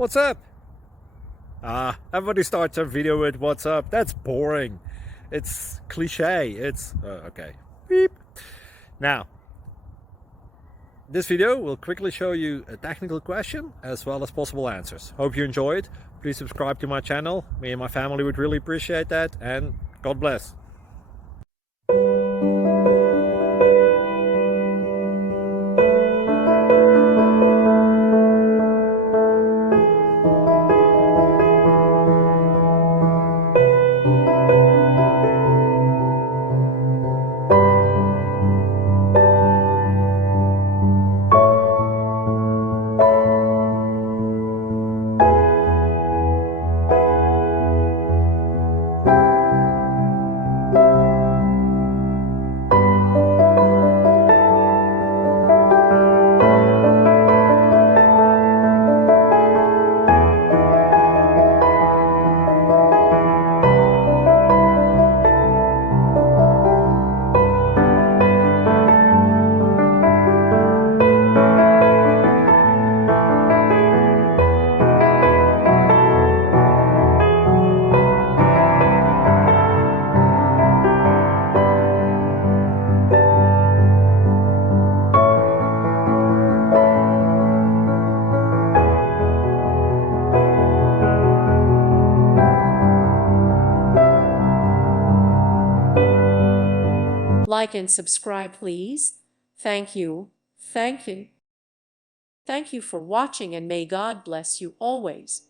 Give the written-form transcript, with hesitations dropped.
What's up? Everybody starts a video with what's up. That's boring. It's cliche. It's okay. Beep. Now, this video will quickly show you a technical question as well as possible answers. Hope you enjoy it. Please subscribe to my channel. Me and my family would really appreciate that, and God bless. Like and subscribe, please. Thank you. Thank you. Thank you for watching, and may God bless you always.